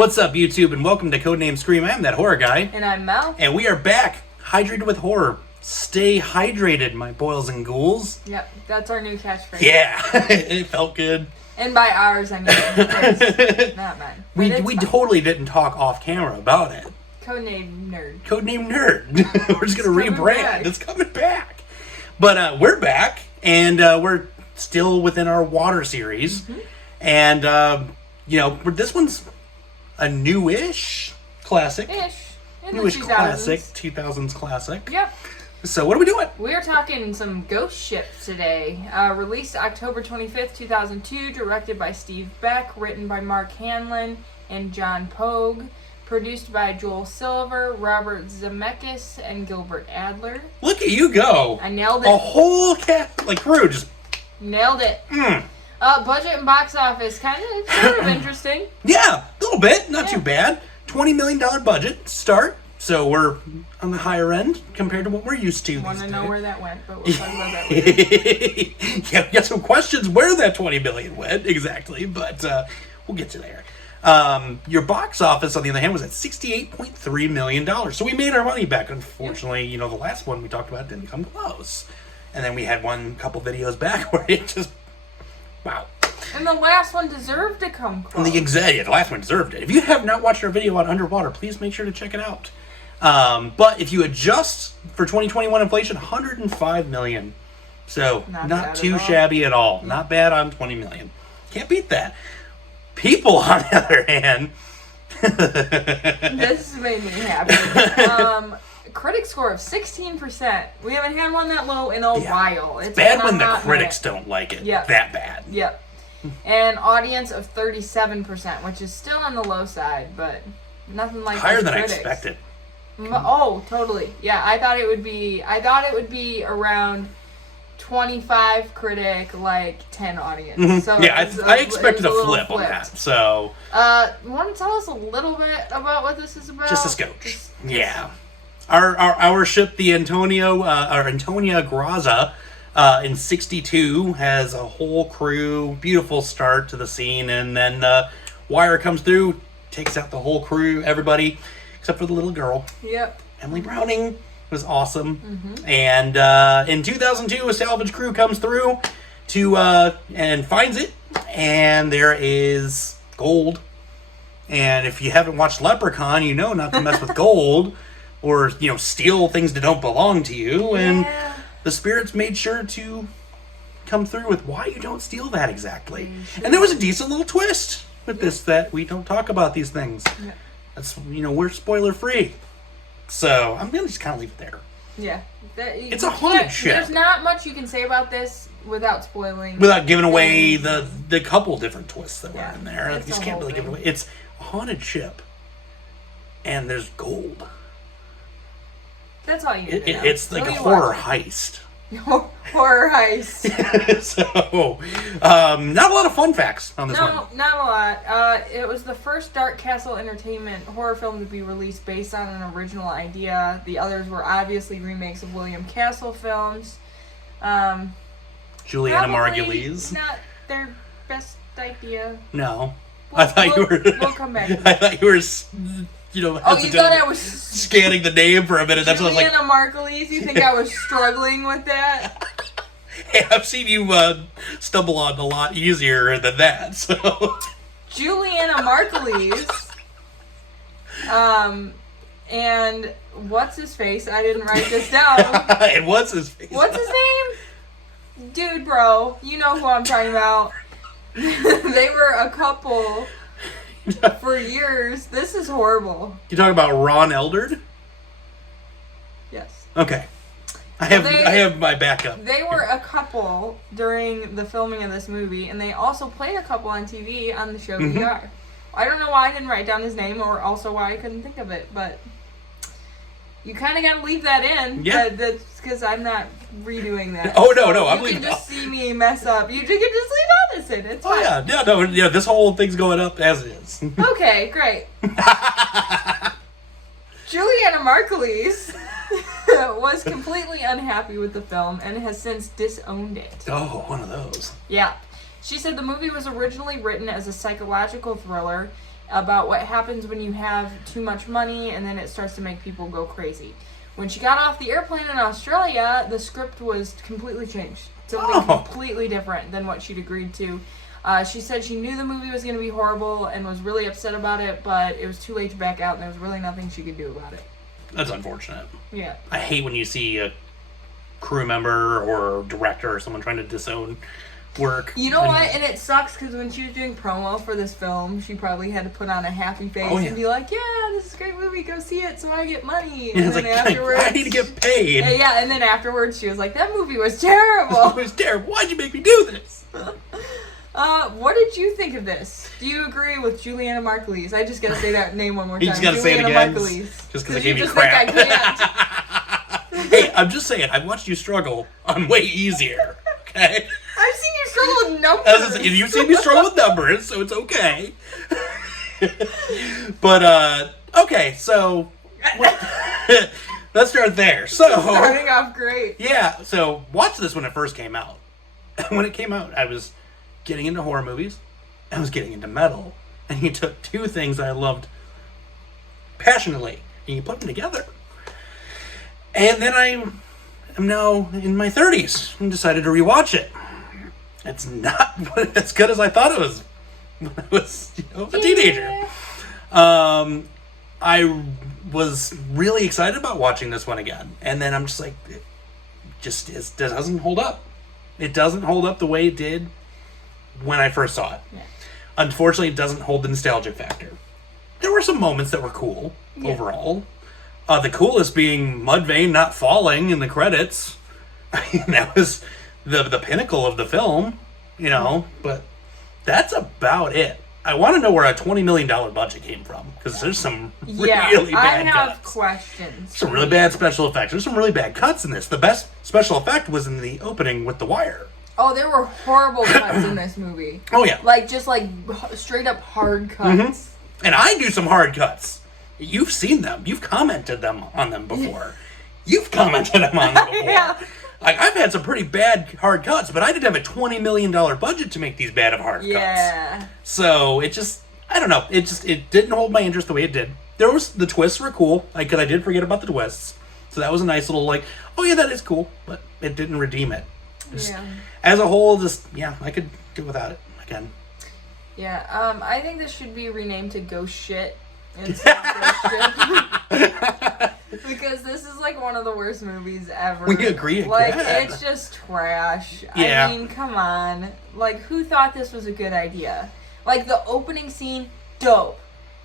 What's up, YouTube, and welcome to Codename Scream. I'm that horror guy. And I'm Mel. And we are back, hydrated with horror. Stay hydrated, my boils and ghouls. Yep, that's our new catchphrase. Yeah, it felt good. And by ours, I mean not mine. We totally didn't talk off camera about it. Codename Nerd. Codename Nerd. We're just going to rebrand. It's coming back. But we're back, and we're still within our water series. Mm-hmm. And, this one's a newish classic. Newish classic. 2000s classic. Yep. So what are we doing? We're talking some ghost ship today. Released October 25th, 2002. Directed by Steve Beck. Written by Mark Hanlon and John Pogue. Produced by Joel Silver, Robert Zemeckis, and Gilbert Adler. Look at you go. I nailed it. A whole crew just... Nailed it. Budget and box office, kind of interesting. Yeah, a little bit. Not too bad. $20 million budget start. So we're on the higher end compared to what we're used to. Want to know where that went, but we'll talk about that later. Yeah, we got some questions where that $20 million went exactly, but we'll get to there. Your box office, on the other hand, was at $68.3 million. So we made our money back. Unfortunately, the last one we talked about didn't come close. And then we had couple videos back where it just, wow. And the last one deserved to come close. And the last one deserved it. If you have not watched our video on Underwater, please make sure to check it out. But if you adjust for 2021 inflation, $105 million. So not too shabby at all. Not bad on $20 million. Can't beat that. People, on the other hand... This made me happy. Critic score of 16%. We haven't had one that low in a while. It's bad when the critics don't like it that bad. Yep. And audience of 37%, which is still on the low side, but nothing like higher than critics. I expected. Oh, totally. Yeah, I thought it would be around 25 critic, 10 audience. Mm-hmm. So yeah, I expected a flip on that. So, want to tell us a little bit about what this is about? Just a scotch. Yeah. Our ship, the Antonia Graza, in 62, has a whole crew, beautiful start to the scene, and then Wire comes through, takes out the whole crew, everybody, except for the little girl. Yep. Emily Browning was awesome. Mm-hmm. And in 2002, a salvage crew comes through and finds it, and there is gold. And if you haven't watched Leprechaun, you know not to mess with gold. Or, steal things that don't belong to you. And the spirits made sure to come through with why you don't steal that exactly. And there was a decent little twist with this that we don't talk about these things. Yeah. That's, we're spoiler free. So I'm going to just kind of leave it there. Yeah. It's a haunted ship. There's not much you can say about this without spoiling. Without giving away the couple different twists that were in there. You just can't really give it away. It's a haunted ship. And there's gold. That's all you need to know. It's like a horror heist. Horror heist. So, not a lot of fun facts on this one. No, not a lot. It was the first Dark Castle Entertainment horror film to be released based on an original idea. The others were obviously remakes of William Castle films. Juliana Margulies. Not their best idea. No. We'll come back to that. I thought you were... you thought I was scanning the name for a minute. That's what I was like. Juliana Margulies. You think I was struggling with that? Hey, I've seen you stumble on a lot easier than that. So Juliana Margulies. And what's his face? I didn't write this down. And what's his face? What's his name? Dude, bro, you know who I'm talking about. They were a couple. For years. This is horrible. You talking about Ron Eldard? Yes. Okay. I have my backup. They were a couple during the filming of this movie, and they also played a couple on TV on the show VR. I don't know why I didn't write down his name, or also why I couldn't think of it, but you kind of got to leave that in. Yeah. That's because I'm not redoing that. Oh, no, I'm leaving it. You can just see me mess up. You can just leave all this in. It's fine. Oh, yeah. This whole thing's going up as is. Okay, great. Juliana Margulies was completely unhappy with the film and has since disowned it. Oh, one of those. Yeah. She said the movie was originally written as a psychological thriller about what happens when you have too much money and then it starts to make people go crazy. When she got off the airplane in Australia, the script was completely changed. Something completely different than what she'd agreed to. She said she knew the movie was going to be horrible and was really upset about it, but it was too late to back out and there was really nothing she could do about it. That's unfortunate. Yeah. I hate when you see a crew member or director or someone trying to disown work. You know what? And it sucks because when she was doing promo for this film, she probably had to put on a happy face and be like, "Yeah, this is a great movie. Go see it so I get money." And then afterwards, I need to get paid. Yeah, and then afterwards, she was like, "That movie was terrible. It was terrible. Why'd you make me do this?" What did you think of this? Do you agree with Juliana Margulies? I just gotta say that name one more time. You just gotta say it again. Just because I gave you crap. Think I can't. Hey, I'm just saying. I've watched you struggle on way easier. Okay. I've seen you struggle with numbers. You've seen me struggle with numbers, so it's okay. But okay, so let's start there. So starting off great. Yeah. So watch this when it first came out. When it came out, I was getting into horror movies. I was getting into metal, and you took two things that I loved passionately, and you put them together. And then I am now in my 30s and decided to rewatch it. It's not as good as I thought it was when I was, a teenager. I was really excited about watching this one again, and then I'm just like, it doesn't hold up. It doesn't hold up the way it did when I first saw it. Yeah. Unfortunately, it doesn't hold the nostalgic factor. There were some moments that were cool overall. The coolest being Mudvayne not falling in the credits. I mean, that was the pinnacle of the film, but that's about it. I want to know where a $20 million budget came from, because there's some really bad cuts. I have questions. Some really bad special effects. There's some really bad cuts in this. The best special effect was in the opening with the wire. Oh, there were horrible cuts in this movie. Oh, yeah. Just straight up hard cuts. Mm-hmm. And I do some hard cuts. You've seen them. You've commented on them before. You've commented on them before. Yeah. I've had some pretty bad hard cuts, but I didn't have a $20 million budget to make these bad of hard cuts. So it just, I don't know. It didn't hold my interest the way it did. The twists were cool, because I did forget about the twists. So that was a nice little oh yeah, that is cool, but it didn't redeem it. As a whole, I could do without it again. Yeah, I think this should be renamed to Ghost Shit instead of Ghost Shit. Because this is one of the worst movies ever. We agree again. It's just trash. Yeah. I mean, come on. Who thought this was a good idea? The opening scene, dope.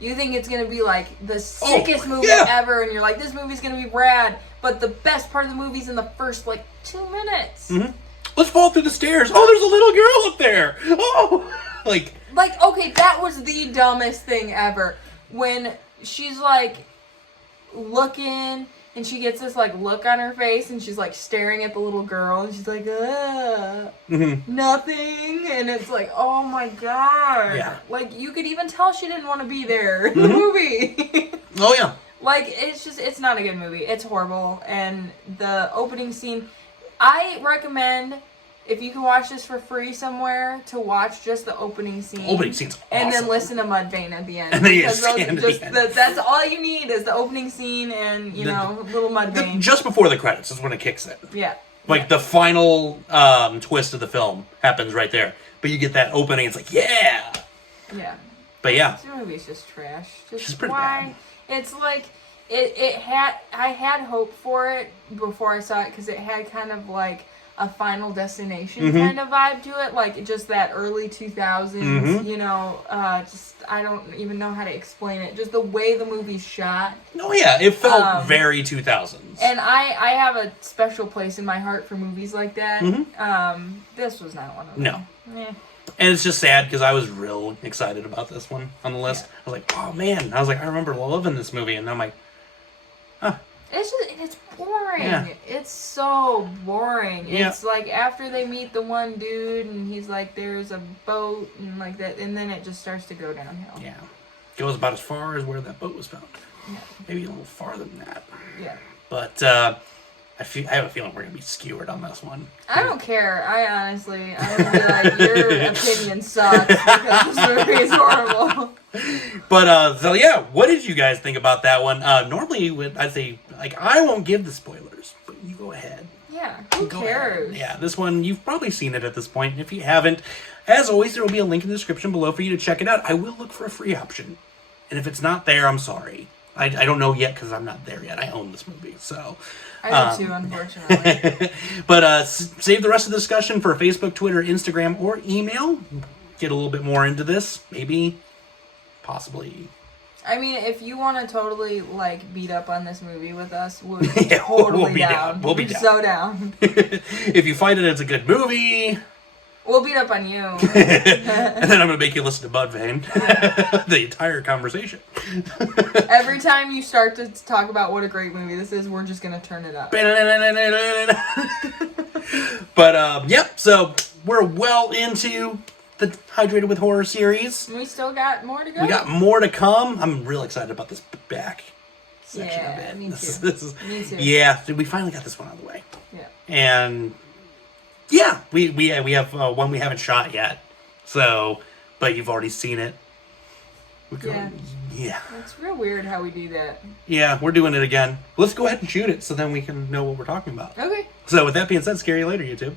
You think it's going to be the sickest movie ever, and you're like, this movie's going to be rad, but the best part of the movie's in the first 2 minutes. Mm-hmm. Let's fall through the stairs. Oh, there's a little girl up there. Oh, okay, that was the dumbest thing ever. When she's looking, and she gets this look on her face, and she's staring at the little girl, and she's like, nothing, and it's oh my god. Yeah. You could even tell she didn't want to be there in the movie. Oh yeah. It's not a good movie. It's horrible, and the opening scene, I recommend, if you can watch this for free somewhere, to watch just the opening scene. Opening scene's awesome. And then listen to Mudvayne at the end. And then that's all you need is the opening scene and, little Mudvayne. Just before the credits is when it kicks in. Yeah. The final twist of the film happens right there. But you get that opening, it's yeah! Yeah. But yeah. This movie's just trash. Just pretty bad. It's I had hope for it before I saw it, because it had kind of a Final Destination kind of vibe to it, just that early 2000s, just, I don't even know how to explain it, just the way the movie's shot. Oh yeah, it felt very 2000s. And I have a special place in my heart for movies like that. This was not one of them. No. And it's just sad, because I was real excited about this one on the list. I was oh man, I remember loving this movie, and I'm it's boring. Yeah. It's so boring. Yeah. It's after they meet the one dude, and he's there's a boat, and that, and then it just starts to go downhill. Yeah. Goes about as far as where that boat was found. Yeah. Maybe a little farther than that. Yeah. But I have a feeling we're gonna be skewered on this one. I don't care. I'm gonna be like, your opinion sucks because this movie is horrible. But so yeah, what did you guys think about that one? Normally, I'd say like I won't give the spoilers, but you go ahead. Yeah, who cares? Yeah, this one you've probably seen it at this point. And if you haven't, as always, there will be a link in the description below for you to check it out. I will look for a free option, and if it's not there, I'm sorry. I don't know yet because I'm not there yet. I own this movie, so. I do too, unfortunately. But save the rest of the discussion for Facebook, Twitter, Instagram, or email. Get a little bit more into this, maybe, possibly. I mean, if you want to totally like beat up on this movie with us, we'll be totally we'll be down. We'll be down. So down. If you find it it's a good movie, we'll beat up on you. and then I'm gonna make you listen to Mudvayne the entire conversation. Every time you start to talk about what a great movie this is, we're just gonna turn it up. But yep. So we're well into the Hydrated with Horror series. We still got more to go. We got more to come. I'm real excited about this back section of it. Me too. This is, me too. Yeah, we finally got this one out of the way. Yeah. And yeah, we have one we haven't shot yet. So, but you've already seen it. Yeah. It's real weird how we do that. Yeah, we're doing it again. Let's go ahead and shoot it so then we can know what we're talking about. Okay. So with that being said, scary later, YouTube.